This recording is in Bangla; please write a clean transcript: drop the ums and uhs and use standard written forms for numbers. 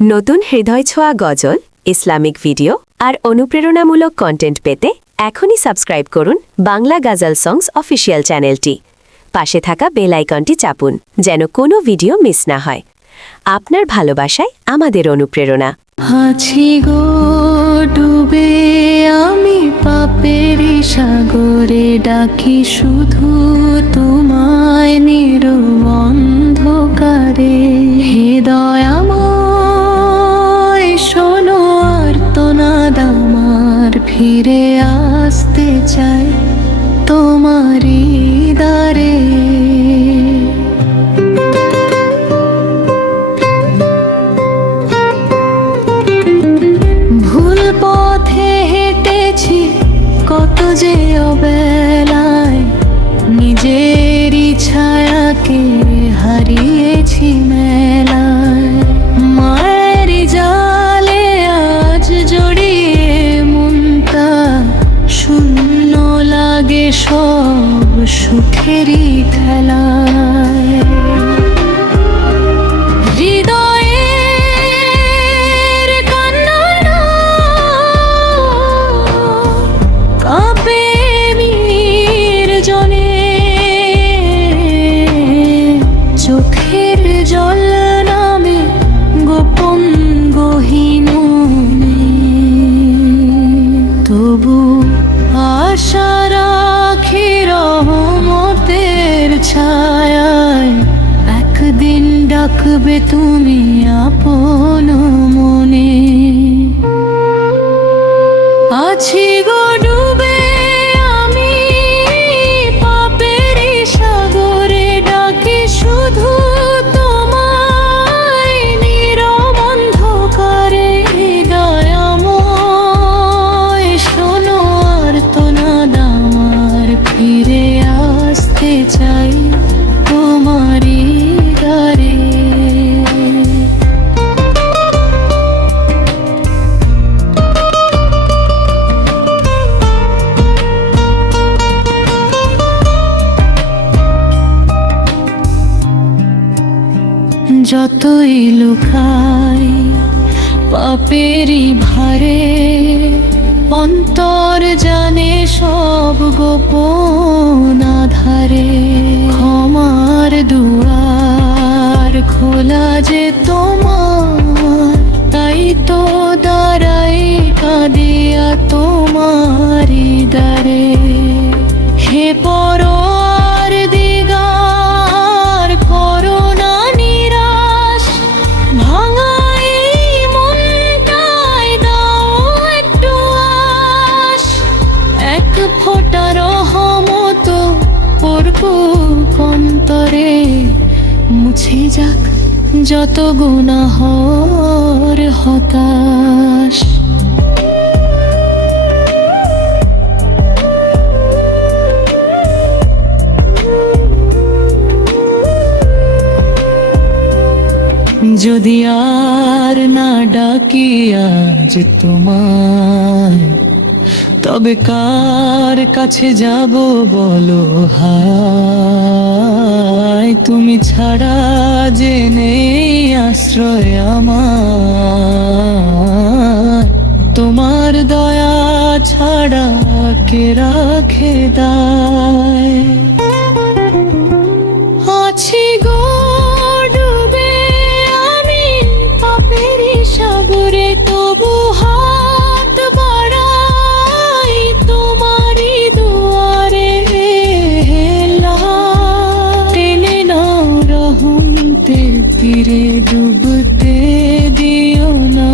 নতুন হৃদয় ছোঁয়া গজল, ইসলামিক ভিডিও আর অনুপ্রেরণামূলক কন্টেন্ট পেতে এখনই সাবস্ক্রাইব করুন বাংলা গাজাল সংস অফিসিয়াল চ্যানেলটি। পাশে থাকা বেল আইকনটি চাপুন যেন কোনো ভিডিও মিস না হয়। আপনার ভালোবাসায় আমাদের অনুপ্রেরণা। আছি গো ডুবে আমি পাপের সাগরে, ডাকি শুধু তোমায় নিরবন্ধকারে। হে দয়াময় শোনো আর্তনাদ আমার, ফিরে আসতে চাই তোমারই দ্বারে। কত যে অবেলায় নিজেরই ছায়াকে হারিয়েছি মেলায়। মায়ের জালে আজ জড়িয়ে মনটা, শূন্য লাগে সব সুখেরই খেলায়। চোখের জল নামে গোপন গহীন, তবু আশা রাখি রহমতের ছায়ায়, একদিন ডাকবে তুমি আপন মনে। আছি গো ডুবে আমি পাপের সাগরে, ডাকি শুধু তোমায় নিরবন্ধকারে। দয়াময় শোনো আর্তনাদ আমার, ফিরে আসতে চাই তোমারই দ্বারে। যতই লুকাই পাপেরই ভারে, অন্তর জানে সব গোপন আধারে। ক্ষমার দুয়ার খোলা যে তোমার, তাই তো দাঁড়াই কাঁদিয়া তোমারই দ্বারে। হে পরওয়ার দিগার করুণা নিরাশ, ভাঙাই মনটাই দাও একটু আশ। এক ফোঁটা রহমত পড়ুক অন্তরে, মুছে যাক যত গুনাহর হতাশ। যদি আর না ডাকি আজ তোমায়, তবে কার কাছে যাব বলো হায়। তুমি ছাড়া যে নেই আশ্রয় আমার, তোমার দয়া ছাড়া কে রাখে দায়। আছি গো ডুবে আমি পাপের সাগরে, তবু হাত বাড়াই তোমারই দুয়ারে। টেনে নাও রহমতের তীরে, ডুবতে দিও না